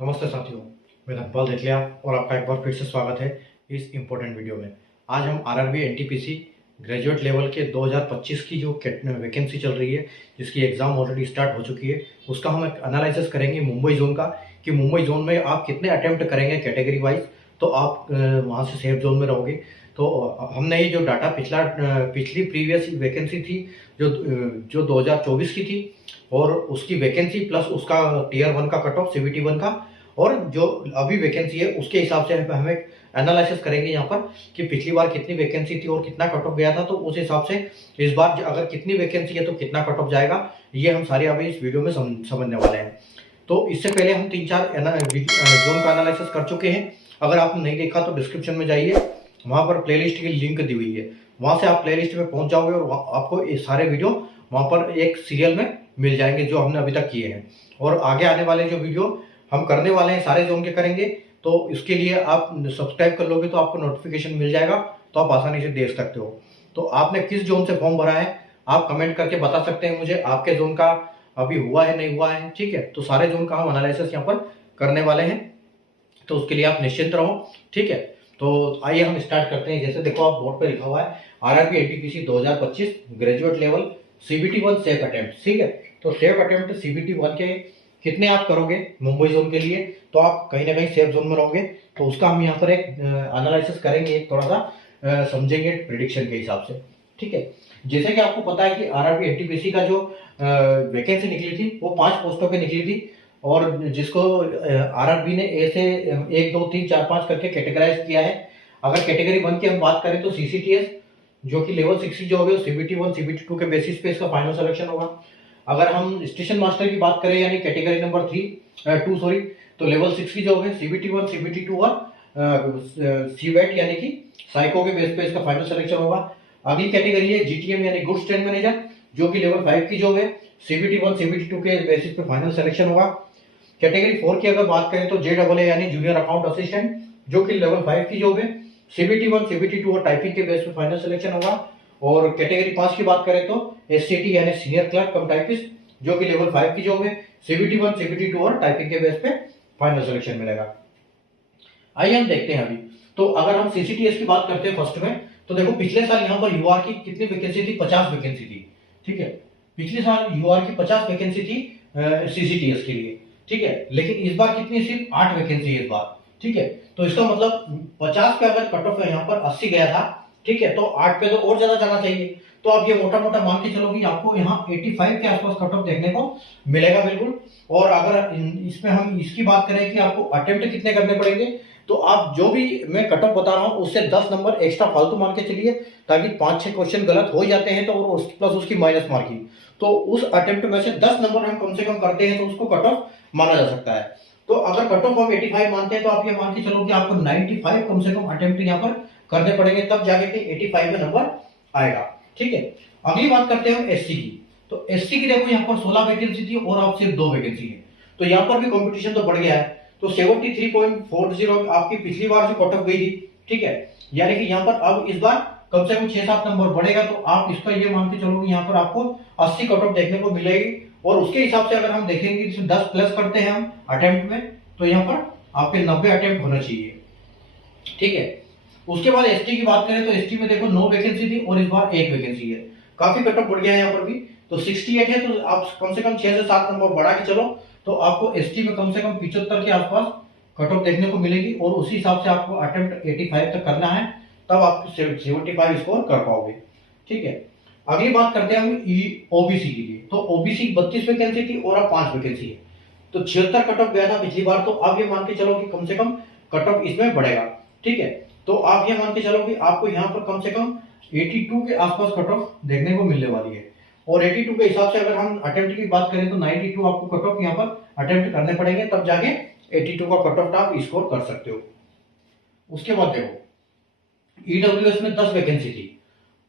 नमस्ते साथियों, मैं धनपाल देखलिया और आपका एक बार फिर से स्वागत है इस इम्पोर्टेंट वीडियो में। आज हम आरआरबी एनटीपीसी ग्रेजुएट लेवल के 2025 की जो वैकेंसी चल रही है, जिसकी एग्ज़ाम ऑलरेडी स्टार्ट हो चुकी है, उसका हम एक एनालिसिस करेंगे मुंबई जोन का कि मुंबई जोन में आप कितने अटेम्प्ट करेंगे कैटेगरी वाइज, तो आप वहाँ से सेफ जोन में रहोगे। तो हमने ये जो डाटा पिछली प्रीवियस वैकेंसी थी जो 2024 की थी और उसकी वैकेंसी प्लस उसका टियर 1 का कट ऑफ सीबीटी 1 का और जो अभी वैकेंसी है उसके हिसाब से हम एक एनालिसिस करेंगे यहाँ पर कि पिछली बार कितनी वैकेंसी थी और कितना कट ऑफ गया था, तो उस हिसाब से इस बार अगर कितनी वैकेंसी है तो कितना कट ऑफ जाएगा, ये हम सारे अभी इस वीडियो में समझने वाले हैं। तो इससे पहले हम 3-4 जोन का एनालिसिस कर चुके हैं। अगर आपने नहीं देखा तो डिस्क्रिप्शन में जाइए, वहाँ पर प्लेलिस्ट की लिंक दी हुई है, वहाँ से आप प्लेलिस्ट में पहुँच जाओगे और आपको ये सारे वीडियो वहाँ पर एक सीरियल में मिल जाएंगे जो हमने अभी तक किए हैं। और आगे आने वाले जो वीडियो हम करने वाले हैं सारे जोन के करेंगे, तो इसके लिए आप सब्सक्राइब कर लोगे तो आपको नोटिफिकेशन मिल जाएगा, तो आप आसानी से देख सकते हो। तो आपने किस जोन से फॉर्म भरा है आप कमेंट करके बता सकते हैं मुझे, आपके जोन का अभी हुआ है नहीं हुआ है, ठीक है। तो सारे जोन का हम एनालिसिस यहाँ पर करने वाले हैं, तो उसके लिए आप निश्चिंत रहो, ठीक है। तो आइए हम स्टार्ट करते हैं। जैसे देखो आप बोर्ड पे लिखा हुआ है RRB NTPC 2025 graduate level CBT 1 safe attempt, ठीक है। तो सेफ अटेम्प्ट सीबीटी 1 के कितने आप करोगे मुंबई जोन के लिए, तो आप कहीं ना कहीं सेफ जोन में रहोगे, तो उसका हम यहाँ पर एक एनालिसिस करेंगे, एक थोड़ा सा समझेंगे प्रिडिक्शन के हिसाब से, ठीक है। जैसे कि आपको पता है कि आरआरबी एनटीपीसी का जो वैकेंसी निकली थी वो 5 पोस्टों पे निकली थी, और जिसको आरआरबी ने ए से 1 2 3 4 5 करके कैटेगराइज किया है। अगर कैटेगरी 1 की हम बात करें तो सीसीटीएस जो कि लेवल 6 जो होगा सीबीटी 1 सीबीटी 2 के बेसिस पे इसका फाइनल सिलेक्शन होगा। अगर हम स्टेशन मास्टर की बात करें यानी कैटेगरी नंबर 2 सॉरी, तो लेवल 6 की जो होगी सीबीटी 1 सीबीटी 2 और सीवेट यानी कि साइको के बेस पे इसका फाइनल सिलेक्शन होगा। अगली कैटेगरी है जीटीएम यानी गुड्स ट्रेन मैनेजर, जो कि लेवल 5 की जो है सीबीटी 1 सीबीटी 2 के बेसिस पे फाइनल सिलेक्शन होगा। कैटेगरी 4 की अगर बात करें तो जेडबलए यानी जूनियर अकाउंट असिस्टेंट, जो कि लेवल 5 की जो है सीबीटी 1 सीबीटी 2 और टाइपिंग के बेस पे फाइनल सिलेक्शन होगा। और कैटेगरी 5 की बात करें तो एससीटी यानी सीनियर क्लर्क कम टाइपिस्ट, जो कि लेवल 5 की जो है सीबीटी 1 सीबीटी 2 और टाइपिंग के बेस पे फाइनल सिलेक्शन मिलेगा। आइए हम देखते हैं अभी। तो अगर हम सीसीटीएस की बात करते हैं फर्स्ट में, तो देखो पिछले साल यहाँ पर यूआर की कितनी वैकेंसी थी, 50 वैकेंसी थी, ठीक है। पिछले साल यूआर की 50 वैकेंसी थी सीसीटीएस के लिए, ठीक है। लेकिन इस बार कितनी, सिर्फ 8 वैकेंसी है इस बार, ठीक है। तो इसका मतलब 50 पे अगर कट ऑफ यहाँ पर 80 गया था, ठीक है, तो 8 पे तो और ज्यादा जाना चाहिए। तो आप ये मोटा मोटा मान के चलो कि आपको यहाँ 85 के आसपास कट ऑफ देखने को मिलेगा बिल्कुल। और अगर इसमें हम इसकी बात करें कि आपको अटेम्प्ट कितने करने पड़ेंगे, तो आप जो भी मैं कट ऑफ बता रहा हूँ उससे 10 नंबर एक्स्ट्रा फालतू मान के चलिए, ताकि 5-6 क्वेश्चन गलत हो जाते हैं तो प्लस उसकी माइनस मार्किंग, तो उस अटेम्प्ट में से 10 नंबर हम कम से कम करते हैं तो उसको कट ऑफ माना जा सकता है। तो अगर कट ऑफ हम 85 मानते हैं तो आप ये मान के चलो कि आपको 95 कम से कम अटेम्प्ट यहाँ पर करने पड़ेंगे, तब जाके के 85 में नंबर आएगा, ठीक है। अगली बात करते हैं एससी की। तो एससी की देखो यहाँ पर 16 वैकेंसी थी और अब सिर्फ 2 वैकेंसी है, तो यहाँ पर भी कंपटीशन तो बढ़ गया है। तो 73.40 आपकी पिछली बार जो कट ऑफ गई थी, ठीक है, यानी कि यहाँ पर अब इस बार कम से कम 6-7 नंबर बढ़ेगा, तो आप इसका ये मान के चलो कि यहाँ पर आपको 80 कट ऑफ देखने को मिलेगी। और उसके हिसाब से अगर हम देखेंगे 10 प्लस करते हैं हम अटेम्प्ट में, तो यहाँ पर आपके 90 अटेम्प्ट होना चाहिए, ठीक है। उसके बाद एसटी की बात करें तो एसटी में देखो 9 वैकेंसी थी और इस बार 1 वैकेंसी है, काफी कट ऑफ बढ़ गया है यहाँ पर भी। तो 68 है, तो आप कम से कम 6 से 7 नंबर बढ़ा के चलो, तो आपको एसटी में कम से कम 75 के आसपास कट ऑफ देखने को मिलेगी। और उसी हिसाब से आपको अटेम्प्ट 85 तक करना है, तब आप 75 स्कोर कर पाओगे, ठीक है। अगली बात करते हैं हम ओबीसी के लिए। तो ओबीसी 32 वैकेंसी थी और अब 5 वैकेंसी है, तो 76 कट ऑफ गया था पिछली बार, तो अब ये मान के चलो कि कम से कम कट ऑफ इसमें बढ़ेगा, ठीक है। तो आप ये मान के चलो कि आपको यहाँ पर कम से कम 82 के आसपास कट ऑफ देखने को मिलने वाली है। और 82 के हिसाब से अगर हम अटेम्प्ट की बात करें तो 92 आपको कट ऑफ यहाँ पर अटेम्प्ट करने पड़ेंगे, तब जाके 82 का कट ऑफ आप स्कोर कर सकते हो। उसके बाद देखो ईडब्ल्यूएस में 10 वैकेंसी थी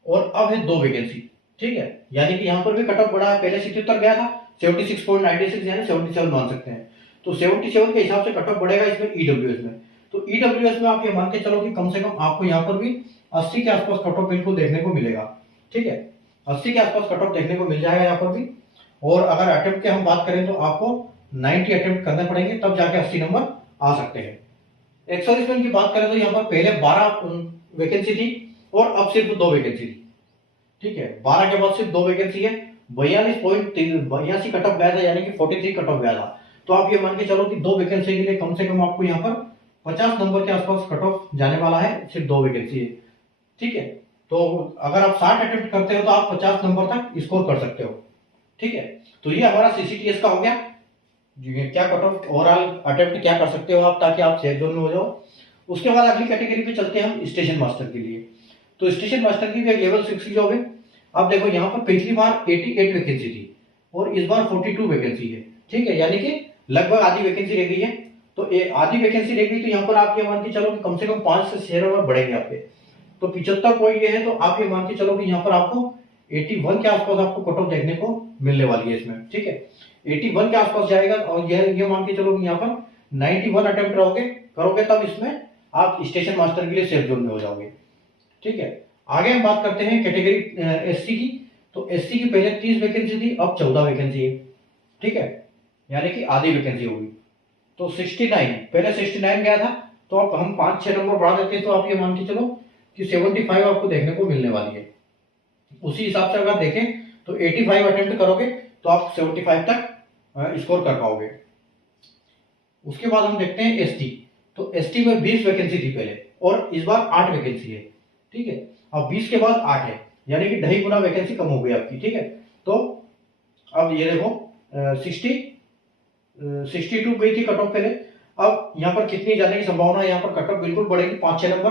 और अब है 2 वैकेंसी, ठीक है, यानी कि यहाँ पर भी कट ऑफ बढ़ा है। पहले 77 गया था, 76.96 यानी 77 मान सकते हैं, तो 77 के हिसाब से कट ऑफ बढ़ेगा इसमें ईडब्ल्यूएस में। तो ईडब्ल्यूएस में आप ये मान के चलो कि कम से कम आपको यहाँ पर भी 80 के आसपास कट ऑफ बिल्कुल देखने को मिलेगा, ठीक है, 80 के आसपास कट ऑफ देखने को मिल जाएगा यहाँ पर भी। और अगर अटेम्प्ट की हम बात करें तो आपको 90 अटेम्प्ट करने पड़ेंगे, तब जाके 80 नंबर आ सकते हैं। एक्स सर्विसमैन की बात करें तो यहाँ पर पहले 12 वैकेंसी थी और अब सिर्फ 2 वैकेंसी थी। ठीक है, 12 के बाद सिर्फ 2 वैकेंसी है। 42.82 कट ऑफ गया था, यानी कि 43 कट ऑफ गया था। तो आप ये मान के चलो कि 2 वैकेंसी के लिए कम से कम आपको यहाँ पर 50 नंबर के आसपास कट ऑफ जाने वाला है, सिर्फ 2 वैकेंसी है। ठीक है, तो अगर आप 60 अटेम्प्ट करते हो तो आप 50 नंबर तक स्कोर कर सकते हो। ठीक है, तो ये हमारा सीसीटीएस का हो गया, क्या कट ऑफ ओवरऑल अटेम्प्ट क्या कर सकते हो आप, ताकि आप सेफ जोन में हो जाओ। उसके बाद अगली कैटेगरी पे चलते हैं हम स्टेशन मास्टर के लिए। तो स्टेशन मास्टर की भी एक लेवल 6 की जॉब है। अब देखो यहाँ पर पिछली बार 88 वैकेंसी थी और इस बार 42 वैकेंसी है। ठीक है, यानी कि लगभग आधी वैकेंसी रह गई है। तो आधी वैकेंसी रह गई, तो यहाँ पर आप ये मान के चलो कि कम से कम 5 से 6 नंबर बढ़ेंगे आपके। तो 75 पॉइंट ये है, तो आप ये मान के चलो कि यहाँ पर आपको 81 के आसपास आपको कट ऑफ देखने को मिलने वाली है इसमें। ठीक है, 81 के आसपास जाएगा और ये मान के चलो कि यहाँ पर 91 अटेम्प्ट करोगे तब इसमें आप स्टेशन मास्टर के लिए सेफ जोन में हो जाओगे। ठीक है, आगे हम बात करते हैं कैटेगरी एससी की। तो एससी की पहले 30 वैकेंसी थी, अब 14 वैकेंसी है। ठीक है, यानी कि आधी वैकेंसी होगी। तो 69 पहले 69 गया था, तो अब हम 5-6 नंबर बढ़ा देते हैं, तो आप ये मान के चलो कि 75 आपको देखने को मिलने वाली है। उसी हिसाब से अगर देखें तो 85 अटेम्प्ट करोगे तो आप 75 तक स्कोर कर पाओगे। उसके बाद हम देखते हैं एसटी। तो एसटी में 20 वैकेंसी थी पहले और इस बार 8 वैकेंसी है। ठीक है, अब 20 के बाद 8 है, यानी कि 2.5 गुना वैकेंसी कम हो गई आपकी। ठीक है, तो अब ये देखो 62 गई थी कट ऑफ पहले, अब यहाँ पर कितनी जाने की संभावना है, यहाँ पर कट ऑफ बिल्कुल बढ़ेगी 5-6 नंबर।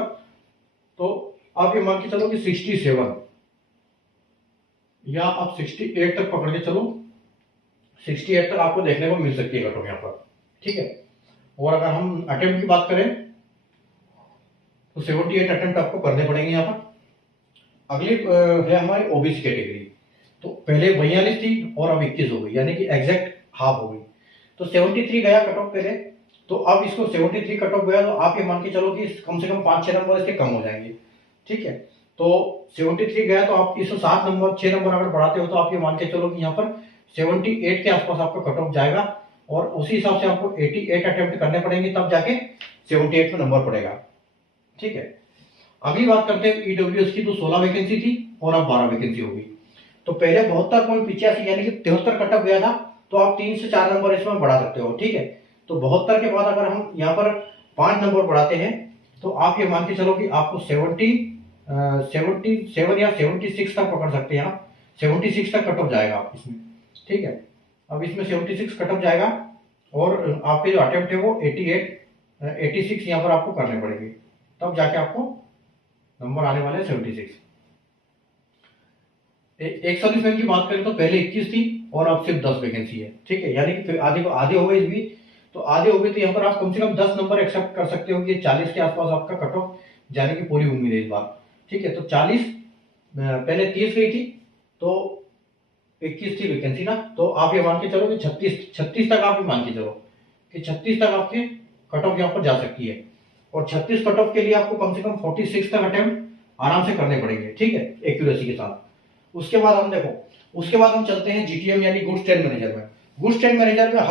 तो आप ये मान के चलो कि 67 या आप 68 तक पकड़ के चलो, 68 तक आपको देखने को मिल सकती है कट ऑफ यहाँ पर। ठीक है, और अगर हम अटेम्प्ट की बात करें तो 78 अटेम्प्ट आपको करने पड़ेंगे यहाँ पर। अगली है हमारी ओबीसी कैटेगरी। तो पहले 42 थी और अब 21 हो गई, यानी कि एग्जैक्ट हाफ हो गई। तो 73 गया कट ऑफ पहले, तो अब इसको 73 कट ऑफ गया, तो आप ये मान के चलो कि कम से कम 5-6 नंबर इसके कम हो जाएंगे। ठीक है, तो 73 गया, तो आप इसको 7 नंबर 6 नंबर अगर बढ़ाते हो तो आप ये मान के चलो कि यहाँ पर 78 के आसपास आपका कट ऑफ जाएगा, और उसी हिसाब से आपको 88 अटेम्प्ट करने पड़ेंगे, तब जाके 78 में नंबर पड़ेगा। ठीक है, अगली बात करते हैं ईडब्ल्यूएस की। तो 16 वैकेंसी थी और अब 12 वैकेंसी होगी। तो पहले 72.85 यानी कि 73 कट ऑफ गया था, तो आप 3 से 4 नंबर इसमें बढ़ा सकते हो। ठीक है, तो 72 के बाद अगर हम यहाँ पर 5 नंबर बढ़ाते हैं, तो आप ये मान के चलो कि आपको 77 या 76 तक पकड़ सकते हैं आप। 76 तक कट ऑफ जाएगा आप इसमें। ठीक है, अब इसमें 76 कट ऑफ जाएगा और आपके जो अटेम्प्ट है वो 86 यहाँ पर आपको करने पड़ेंगे, तब जाके आपको नंबर आने वाले 76। एक सर्विसमैन की बात करें तो पहले 21 थी और अब सिर्फ 10 वैकेंसी है। ठीक है, यानी कि आधे हो गए भी, तो आधे हो गए, तो यहाँ पर आप कम से कम 10 नंबर एक्सेप्ट कर सकते हो कि 40 के आसपास आपका कट ऑफ जाने की पूरी उम्मीद है इस बार। ठीक है, तो 40 पहले 30 गई थी, तो 21 थी वैकेंसी ना, तो आप ये मान के चलो कि 36 तक आप ये मान के चलो कि 36 तक आपके कट ऑफ यहाँ पर जा सकती है, और 36 कट ऑफ के लिए आपको कम से कम 46 तक अटेम्प्ट आराम से करने पड़ेंगे। ठीक है, एक्यूरेसी के साथ। उसके बाद हम चलते हैं जीटीएम यानी गुड्स ट्रेन मैनेजर में। गुड्स ट्रेन मैनेजर में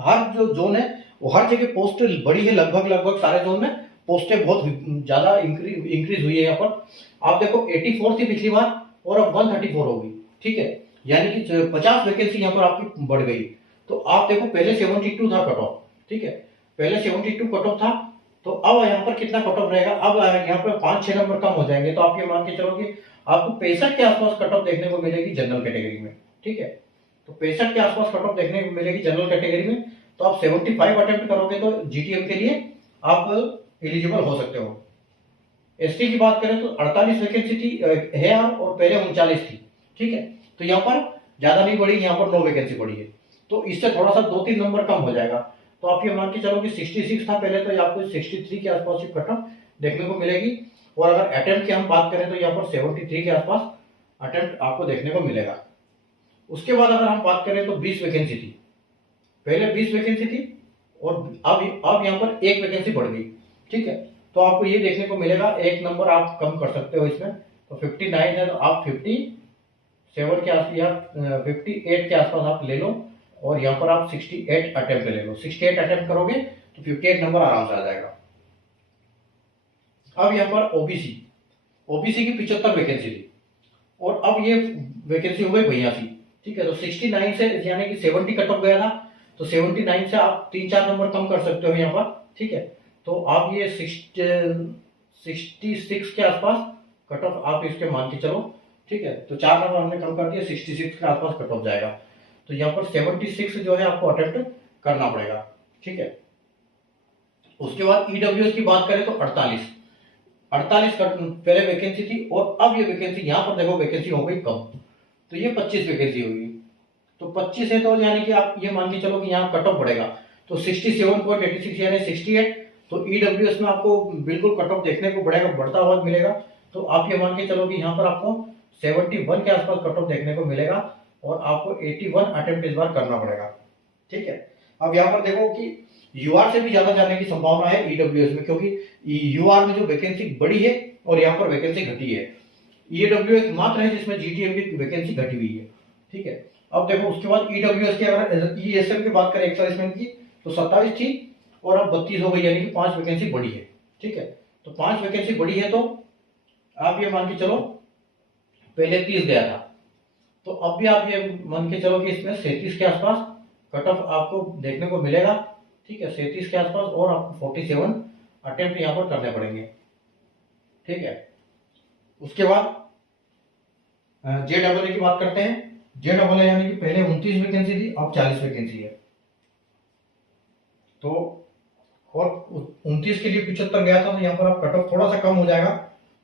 हर जो जोन है वो हर जगह पोस्ट बड़ी है, लगभग सारे जोन में पोस्टें बहुत ज्यादा इंक्रीज हुई है। यहाँ पर आप देखो 84 थी पिछली बार और अब 134 हो गई। ठीक है, यानी कि 50 वैकेंसी यहाँ पर आपकी बढ़ गई। तो आप देखो पहले 72 था कट ऑफ। ठीक है, पहले 72 कट ऑफ था, तो अब यहाँ पर कितना कट ऑफ रहेगा, अब यहाँ पर 5-6 नंबर कम हो जाएंगे, तो आप ये मान के चलो कि आपको 65 के आसपास कट ऑफ देखने को मिलेगी जनरल कैटेगरी में। ठीक है, तो 65 के आसपास कट ऑफ देखने को मिलेगी जनरल कैटेगरी में, तो आप 75 अटेम्प्ट करोगे तो जीटीएम के लिए आप एलिजिबल हो सकते हो। एसटी की बात करें तो 48 वैकेंसी थी है और पहले 39 थी। ठीक है, तो यहाँ पर ज्यादा नहीं बढ़ी, यहाँ पर 9 वैकेंसी बढ़ी है, तो इससे थोड़ा सा 2-3 नंबर कम हो जाएगा। तो आप ये मान के चलो कि 66 था पहले, तो आपको 63 के आसपास कट ऑफ देखने को मिलेगी, और अगर अटेम्प्ट की हम बात करें तो यहाँ पर 73 के आसपास अटेम्प्ट आपको देखने को मिलेगा। उसके बाद अगर हम बात करें तो 20 वैकेंसी थी, पहले 20 वैकेंसी थी और अब यहाँ पर 1 वैकेंसी बढ़ गई। ठीक है, तो आपको ये देखने को मिलेगा 1 नंबर आप कम कर सकते हो इसमें। तो 59 है, तो आप 57 के आसपास या 58 के आसपास आप ले लो, और यहाँ पर आप 68 अटेम्प्ट ले लो, 68 अटेम्प्ट करोगे तो 58 नंबर आराम से आ जाएगा। अब यहाँ पर ओबीसी, ओबीसी की 75 वैकेंसी थी और अब ये वैकेंसी हो गई 82। ठीक है, तो 69 से यानी कि 70 कट ऑफ गया था, तो 79 से आप 3-4 नंबर कम कर सकते हो यहाँ पर। ठीक है, तो आप ये 66 के आसपास कट ऑफ आप इसके मान के चलो। ठीक है, तो 4 नंबर हमने कम कर दिया, 66 के आसपास कट ऑफ जाएगा। तो यहाँ पर 76 जो है आपको अटेम्प्ट करना पड़ेगा। ठीक है, उसके बाद ईडब्ल्यूएस की बात करें तो 48 पहले वैकेंसी थी और अब ये वैकेंसी यहाँ पर देखो वैकेंसी हो गई कम, तो ये 25 वैकेंसी होगी। तो 25 है तो यानी कि आप ये मान के चलो कि यहाँ कट ऑफ बढ़ेगा, तो 67.86 यानी 68। तो ईडब्ल्यूएस में आपको बिल्कुल कट ऑफ देखने को बढ़ेगा, बढ़ता हुआ मिलेगा। तो आप ये मान के चलो कि यहाँ पर आपको 71 के आसपास कट ऑफ देखने को मिलेगा और आपको 81 अटेम्प्ट इस बार करना पड़ेगा। ठीक है, अब यहाँ पर देखो कि यूआर से भी ज्यादा जाने की संभावना है ईडब्ल्यूएस में, क्योंकि यूआर में जो वैकेंसी बढ़ी है और यहाँ पर वैकेंसी घटी है। ईडब्ल्यूएस मात्र है जिसमें जीटीएम की वैकेंसी घटी हुई है। ठीक है, अब देखो उसके बाद ईडब्ल्यूएस की अगर ईएसएम की बात करें एक्सर्विसमैन की, तो 27 थी और अब 32 हो गई, यानी कि 5 वैकेंसी बढ़ी है। ठीक है, तो 5 वैकेंसी बढ़ी है, तो आप ये मान के चलो पहले 30 गया था, तो अब भी आप ये मान के चलो कि इसमें 37 के आसपास कट ऑफ आपको देखने को मिलेगा। ठीक है, 37 के आसपास और आपको 47 अटेम्प्ट यहाँ पर करने पड़ेंगे। ठीक है, उसके बाद JEE की बात करते हैं। JEE यानी कि पहले 29 वैकेंसी थी, अब 40 वैकेंसी है। तो और 29 के लिए 75 गया था, तो यहाँ पर आप कट ऑफ थोड़ा सा कम हो जाएगा,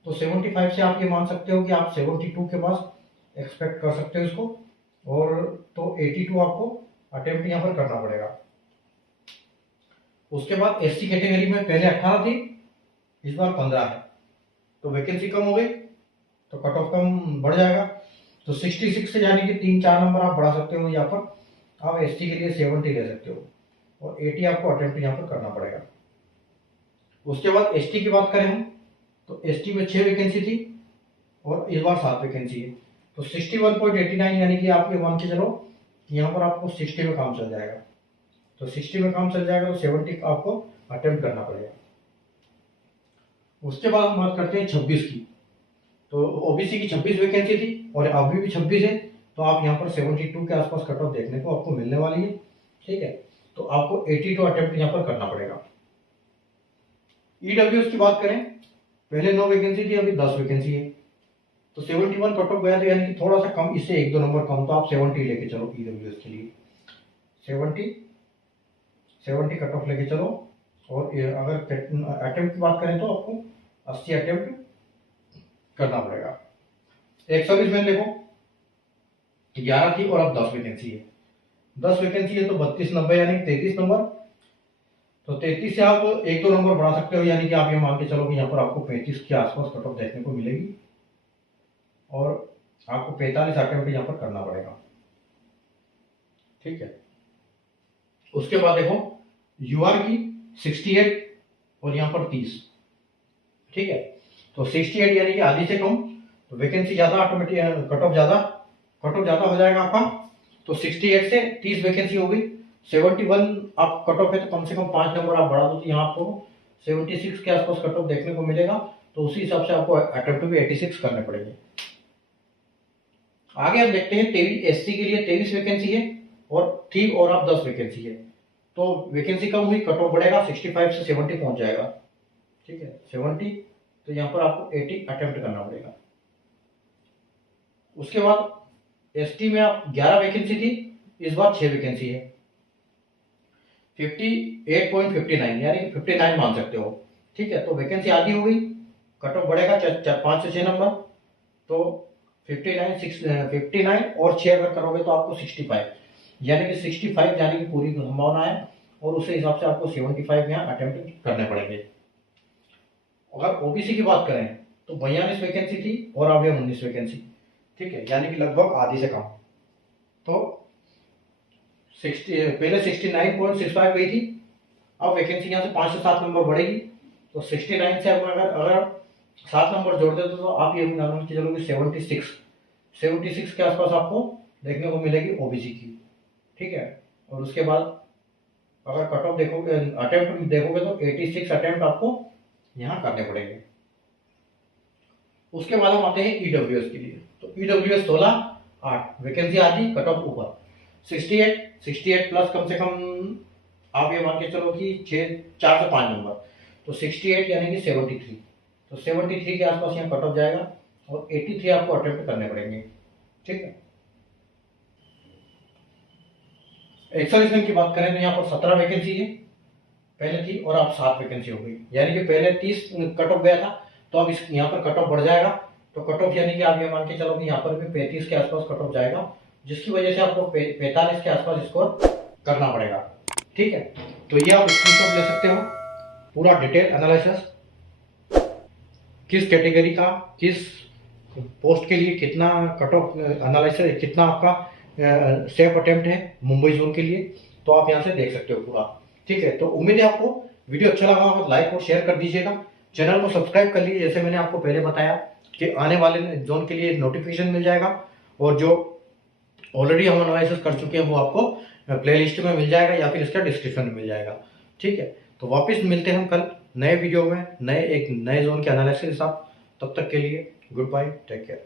तो 75 से आप ये मान सकते हो कि आप 72 के पास एक्सपेक्ट कर सकते हो इसको, और तो 82 आपको अटेम्प्ट यहाँ पर करना पड़ेगा। उसके बाद एससी कैटेगरी में पहले 18 थी, इस बार 15 है, तो वैकेंसी कम हो गई, तो कट ऑफ कम बढ़ जाएगा। तो 66 से यानी कि 3-4 नंबर आप बढ़ा सकते हो यहाँ पर। आप एसटी के लिए 70 ले सकते हो और 80 आपको अटेम्प्ट यहाँ पर करना पड़ेगा। उसके बाद एसटी की बात करें हम, तो एसटी में 6 वैकेंसी थी और इस बार 7 वैकेंसी है, तो 61.89 यानी कि आप ये मान के चलो कि यहाँ पर आपको 60 में काम चल जाएगा। तो 60 में काम चल जाएगा, तो 70 आपको अटेम्प्ट करना पड़ेगा। उसके बाद हम बात करते हैं 26 की, तो ओबीसी की 26 वैकेंसी थी और अभी भी 26 है, तो आप यहाँ पर 72 के आसपास कट ऑफ देखने को आपको मिलने वाली है। ठीक है, तो आपको 82 अटेम्प्ट यहाँ पर करना पड़ेगा। ईडब्ल्यूएस की बात करें, पहले 9 वैकेंसी थी, अभी 10 वैकेंसी है, तो 71 कट ऑफ गया, तो यानी कि थोड़ा सा कम, इससे 1-2 नंबर कम, तो आप 70 लेके चलो ईडब्ल्यूएस के लिए। 70 कट ऑफ लेके चलो, और अगर अटेम्प्ट की बात करें तो आपको 80 अटेम्प्ट करना पड़ेगा। एक सर्विसमैन देखो 11 थी और अब 10 वैकेंसी है। 10 वैकेंसी है तो 32-90 यानी 33 नंबर, तो 33 से आप 1-2 नंबर बढ़ा सकते हो, यानी कि आप ये मान के चलो कि यहाँ पर आपको 35 के आसपास कट ऑफ देखने को मिलेगी और आपको 45 अटेम्प्ट यहाँ पर करना पड़ेगा। ठीक है, उसके बाद देखो यूआर की 68 और यहाँ पर 30। ठीक है, तो 68 यानी कि आधी से कम, तो वैकेंसी ज्यादा, ऑटोमेटिक कट ऑफ ज्यादा हो जाएगा आपका। तो 68 से 30 वैकेंसी हो गई, 71 आप कट ऑफ है, तो कम से कम 5 नंबर आप बढ़ा दो, तो यहाँ आपको 76 के आसपास कट ऑफ देखने को मिलेगा। तो उसी हिसाब से आपको अटेम्प्ट भी 86 करने पड़ेंगे। आगे हम देखते हैं 23 एससी के लिए 23 वैकेंसी है और ठीक, और आप 10 वैकेंसी है, तो वैकेंसी कम हुई, कट ऑफ बढ़ेगा, 65 से 70 पहुंच जाएगा। ठीक है, 70, तो यहाँ पर आपको 80 अटेम्प्ट करना पड़ेगा। उसके बाद एसटी में आप 11 वैकेंसी थी, इस बार 6 वैकेंसी है, 58.59 यानी 59 मान सकते हो। ठीक है, तो वैकेंसी आधी हो गई, कट ऑफ बढ़ेगा 5 से 6 नंबर, तो 59 और 6 अगर करोगे तो आपको 65 यानी कि 65 जाने की पूरी संभावना है, और उस हिसाब से आपको 75 यहाँ अटेम्प्ट करने पड़ेंगे। अगर ओबीसी की बात करें तो 42 वैकेंसी थी और अब 19 वैकेंसी। ठीक है, यानी कि लगभग आधी से कम। तो 60 पहले 69.65 गई थी, अब वैकेंसी यहाँ से 5 से 7 नंबर बढ़ेगी, तो 69 से अगर 7 नंबर जोड़ देते तो आप ये मान के चलो कि 76 के आसपास आपको देखने को मिलेगी ओबीसी की। ठीक है, और उसके बाद अगर कट ऑफ देखोगे, अटेम्प्ट देखोगे तो 86 अटेम्प्ट आपको यहाँ करने पड़ेंगे। उसके बाद हम आते हैं ईडब्ल्यूएस के लिए। तो ईडब्ल्यूएस 16 8 वैकेंसी आती, कट ऑफ ऊपर 68 प्लस कम से कम आप ये मान के चलो कि 4 से 5 नंबर, तो 68 यानी कि 73, तो 73 के आसपास यहाँ कट ऑफ जाएगा और 83 आपको अटेम्प्ट करने पड़ेंगे। ठीक है। एक्सर्विसमेंट की बात करें तो यहाँ पर 17 वैकेंसी है पहले थी और अब 7 वैकेंसी हो गई, यानी कि पहले 30 कट ऑफ गया था, तो अब इस यहाँ पर कट ऑफ बढ़ जाएगा। तो कट ऑफ यानी कि आप ये मान के चलो कि यहाँ पर भी 35 के आसपास कट ऑफ जाएगा, जिसकी वजह से आपको 45 के आसपास स्कोर करना पड़ेगा। ठीक है। तो ये आप स्क्रीनशॉट ले सकते हो, पूरा डिटेल एनालिसिस किस कैटेगरी का किस पोस्ट के लिए कितना कट ऑफ एनालिसिस, कितना आपका सेफ अटेम्प्ट है मुंबई जोन के लिए, तो आप यहाँ से देख सकते हो पूरा। ठीक है। तो उम्मीद है आपको वीडियो अच्छा लगा होगा, लाइक और शेयर कर दीजिएगा, चैनल को सब्सक्राइब कर लीजिए, जैसे मैंने आपको पहले बताया कि आने वाले जोन के लिए नोटिफिकेशन मिल जाएगा, और जो ऑलरेडी हम एनालिसिस कर चुके हैं वो आपको प्लेलिस्ट में मिल जाएगा या फिर इसका डिस्क्रिप्शन में मिल जाएगा। ठीक है। तो वापस मिलते हैं हम कल नए वीडियो में एक नए जोन के एनालिसिस के साथ। तब तक के लिए गुड बाय, टेक केयर।